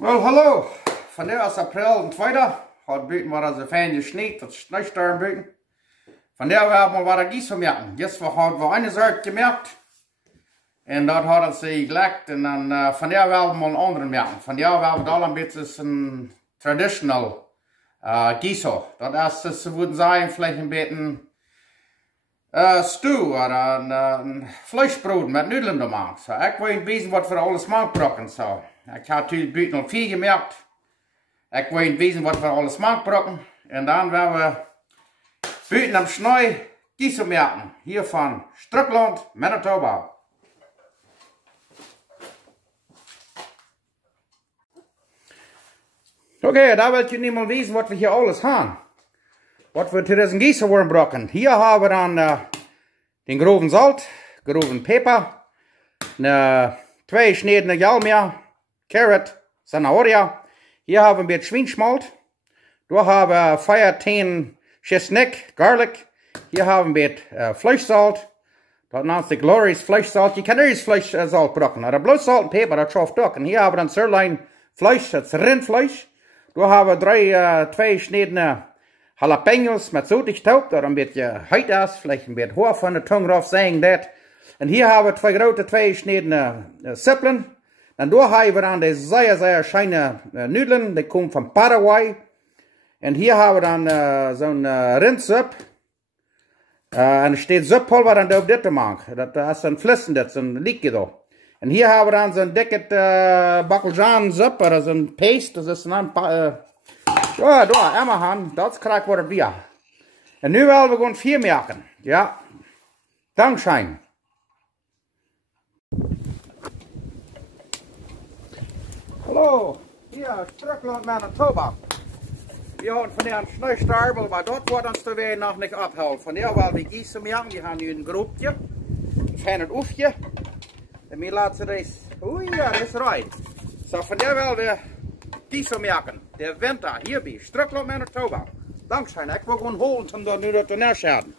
Wel, hallo. Vandaag is april en tweede. Het buiten was een fijne sneeuw, dat is niet storm buiten. Vandaag hebben we wat gies gemerkt. Gisteren hadden we eine soort gemerkt. En dat hadden ze gelekt. En dan vandaag hebben we een andere merken. Vandaag hebben we al een beetje een traditional gieso. Dat is, ze würden sagen, vielleicht een beetje stew of een vleesbrood met nudelen ermaan. So, ik wil niet weten wat voor alles smaakbrokken. So. Ik had natuurlijk buiten al veel gemerkt. Ik wil niet weten wat voor alles smaakbrokken. En dan werden we buiten am Schnee gieso merken. Hier van Strickland, Manitoba. Oké, daar wil je niet meer weten wat we hier alles hebben. Wat we hier in Gießen worden brokken. Hier hebben we dan den groven Salt, groven Peper, 2 sneden Jalmia, Carrot, Zanahoria. Hier haben wir Schweinschmalt. Da haben wir 14 Chesnick, Garlic. Hier haben wir Fleischsalt. Das nennt sich Glory's Fleischsalt. Je kan er Fleischsalt brokken. Aber bloß Salt und Peper, das schafft auch. Und hier haben wir dann Sirloin Fleisch, das Rindfleisch. Da haben wir 2 Schneiden Jalapenos mit zoetig taub. Da ein bisschen Heid ist, vielleicht ein bisschen hoch von der Tongue drauf, sagen das. Und hier haben wir 2 große 2 Schneiden Zippeln. En daar hebben we dan de zeer schöne Nudeln, die komen van Paraguay. En hier hebben we dan zo'n rindsup. En er staat zuppulver dan op dit te maken. Dat is een flissen, dat is een liedje daar. En hier hebben we dan zo'n dikke bakkeljaansup, dat is een paste, dat is een ja, daar, Emmerhan, dat krijg wat weer. En nu willen we gewoon 4 maken. Ja, dankzij. Hallo, hier Strickland, Manitoba. Wir haben von der Schneestarbel, aber dort wird uns der Weg noch nicht abhalten. Von der, weil wir gießen merken, wir haben hier ein Grubje, ein feines Ufje. Und wir lassen das, ja, das ist rein. So, von der, weil wir gießen merken, der Winter hier bei Strickland, Manitoba. Dankeschön, ich will gewoon holen, um da nu zu nachschauen.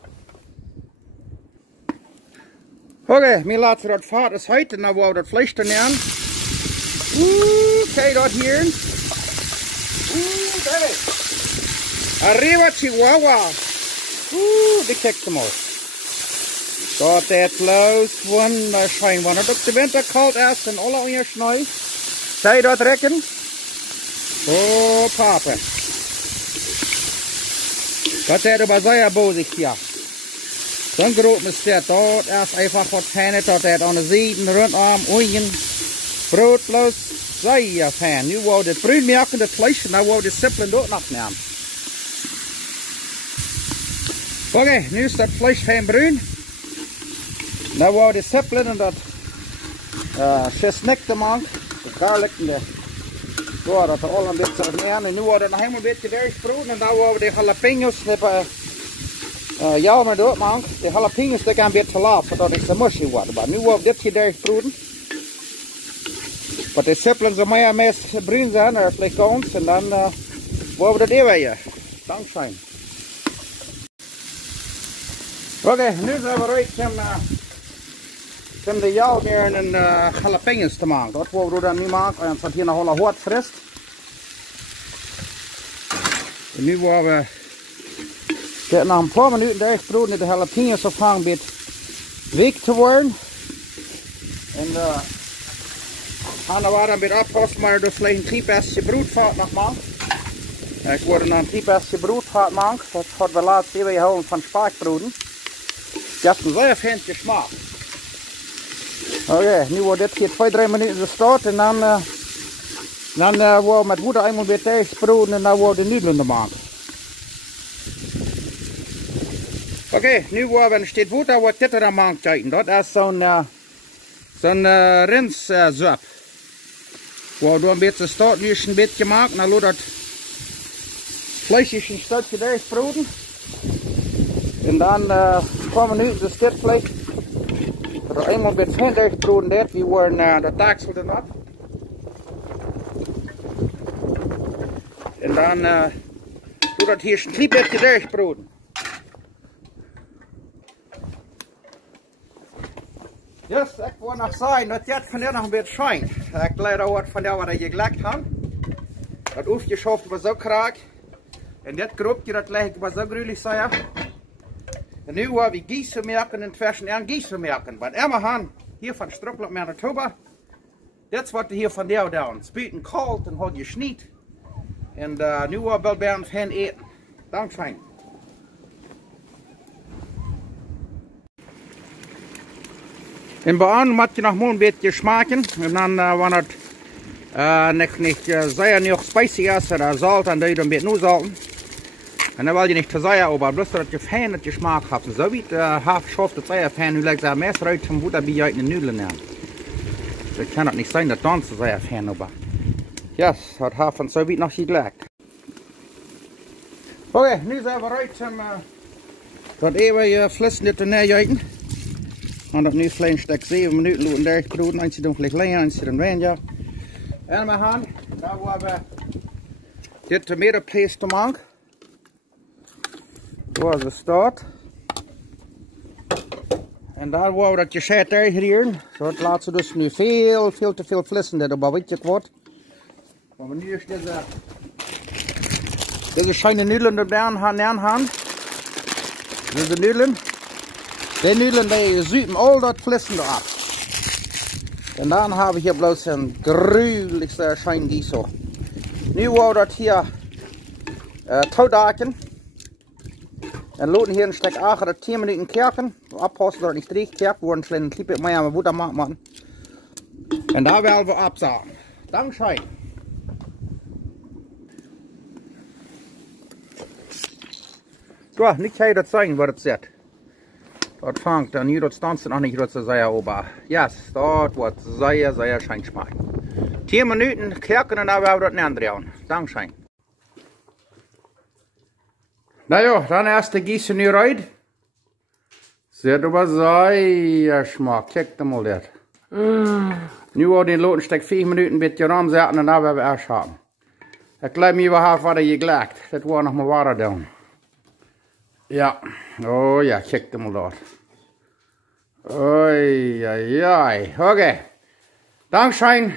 Okay, wir lassen das Fahrt ist heute, dann wollen wir das Fleisch zu nähren. Kijk dat hier. Kijk. Arriba Chihuahua. Die kijkt hem op. Dat het los wunderschön. Wanneer het de winter koud is en alle on je sneu. Zou je dat rekken? Oh, papa. Dat is aber sehr bosig hier. Zo'n groot is dat. Dat is einfach wat fijn. Dat het aan de zijden, rondom, oeien. Broodloos, zeer fijn. Nu wou het bruin merken, het vlees, en dan wou het sippelen ook nog nemen. Oké, nu is dat vlees fijn bruin. Dan wou het sippelen en dat chesnick te maken, de garlic en de, door dat er al een beetje nemen. En nu wordt het nog helemaal een beetje wegsproeien en dan wou we de jalapenos met ja, maar ook maken. De jalapenos die gaan een beetje te laat, zodat het zo mushy wordt. Maar nu wou we dit hier wegsproeien. Maar de sippelen zo meer meest bruin zijn, er vielleicht ons, en dan wollen we dat even. Dankzij. Oké, nu zijn we eruit om de jalgeren en jalapenos te maken. Dat willen we dan nu maken, en het hier nog wel hard frist. En nu willen we dit nog een paar minuten doorgebroeden, de jalapenos afhangen een beetje week te worden. En aan de waren een beetje oppassen, maar dus een typische broodvaart nog maken. Ik word een typische broodvaart maken. Dat gaat we laatst even houden van spaakbroeden. Dat is een zeer fijn smaak. Oké, nu wordt dit hier 2-3 minuten gestart en dan wordt met woede eenmaal weer tegenbroeden en dan worden de nudelen maken. Oké, nu wordt er steeds woede, wordt dit er aan maken. Dat is zo'n rindszup. Waar een beetje startjes een beetje maken, dan laat dat vleesjes een stukje doorsproeden. En dan komen we nu de stikvlees. Dat er eenmaal een beetje fijn doorsproeden is, wie worden de taaksel erop. En dan doe dat hier een klein beetje doorsproeden. Yes, ik wil nog zeggen dat dit vandaag nog een beetje schijnt. Ik leer wat van jou wat je gelekt hebt. Dat aufgeschafft was so kraak. En dit groepje dat leg ik was zo gruwelijk zijn. En nu hebben we gießvermerken en versen en gießvermerken. Want immer gaan hier van Struckland Manitoba. Dit is wat hier van jou doen. Spuiten koud en had je schniet. En nu hebben we wel bij ons gaan eten. Dankzij. En bij aan moet je nog maar een beetje smaken. En dan wanneer het niet zeer nog spicy is, oder zout, dan doe je een beetje nu zouten. En dan wil je niet te zeer, maar bloß dat je fijn dat je smaak hebt. En zo wie het half schaft het zeer fijn, nu lijkt het meest uit van hoe dat bij je uit de nudelen neemt. Dat kan het niet zijn dat dan zo zeer fijn is. Ja, dat half van zo wie nog niet gelijk. Oké, nu zijn we uit om dat even flessen dit neerjuiten. En dat nu een stuk 7 minuten lopen daar broeden, en ze doen gelijk lang, en ze doen wijn. En we gaan, daar hebben we dit tomatenpaste te maken. Daar is de start. En daar hebben we dat je zet daar hier. Zo het laat ze dus nu veel te veel flessen dat op een witje wordt. Maar nu is deze schijne nudelen op de aan. Deze nudelen. Die nudelen die zuipen al dat flessen eraf. En dan hebben we hier bloos een gruwelijkste schijngiezer. Nu gaan we dat hier toedaken. En laten hier een stuk achter dat 10 minuten kerken. Oppassen dat het niet dreigkerkt worden. Een klein meer aan Butter maken. En daar willen we opzagen. Dankzij. Zo, niet ga je dat zeggen wat het zit. Dat vangt dan hier, dat stanzt nog niet, dat ze zeggen, ober. Ja, dat wordt zeer schijn smaken. 10 minuten kerken en dan werden we dat neerdrehen. Dankzij. Nou ja, dan erst de gießen nu uit. Zit aber zeer smaak. Kijk dan mal dat. Nu wordt die loten stek 4 minuten een beetje ram zetten en dan werden we erst gaan. Ik lijkt me wel wat je gelekt. Dat wordt nog maar water doen. Ja, oh ja, kijk dan mal dat. Oei, oei, oei. Oké. Dankzij.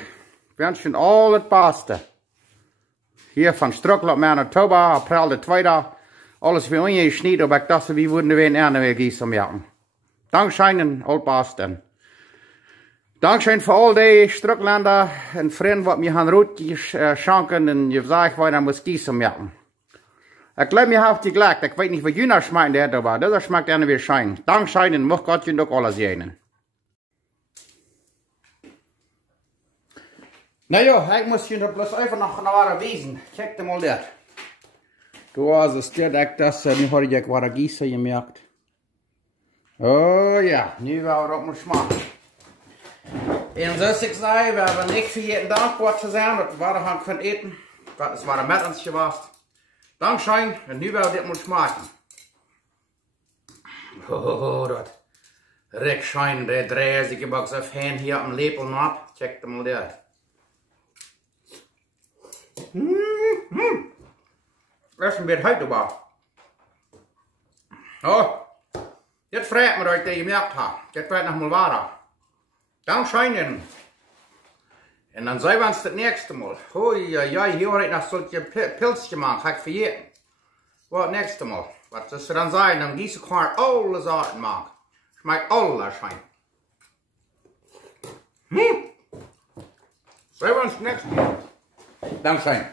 Wensen al het beste. Hier van Struckland Manitoba, april de 2e. Alles weer ongesneden, maar ik dacht we würden weer een weer gießen maken. Dankzij en al het beste. Dankzij voor al die Strucklander en vrienden wat me gaan roodjes schanken en je zegt waar je moet gießen maken. Ik geloof me heeft je gelijk. Ik weet niet wat jullie smaakt, maar dat smaakt dan weer schijn. Dankzij en mocht God je ook alles jenen. Nou ja, ik moest je dat bloß even nog naar wezen. Kijk dan mal dat. Daar is het echt dat, nu had ik wat gießen gemerkt. Oh ja, nu wel we ook maar smaken. En zoals ik zei, we hebben niet vergeten dankbaar te zijn dat we gaan kunnen eten. Dat is waar met ons geweest. Dankzij, en nu wel dit moet smaken. Oh, dat rekschijn, dat dreig ik heb ook zo fijn hier op een lepel nat. Check hem mal dat. Dat is een beetje huidbaar. Oh, dit vraagt me dat ik tegen gemerkt heb. Dit werd nog maar waar. Dankzij. En dan zijn we ons het nächste Mal. Hoi, ja, hier had ik nog zo'n pilsje maken, ga ik vergeten. Wat het nächste Mal. Wat ze dan zijn, dan gieß ik gewoon alle zaken maken. Schmeckt alles schijn. Zijn we ons het nächste Mal. Dankzij.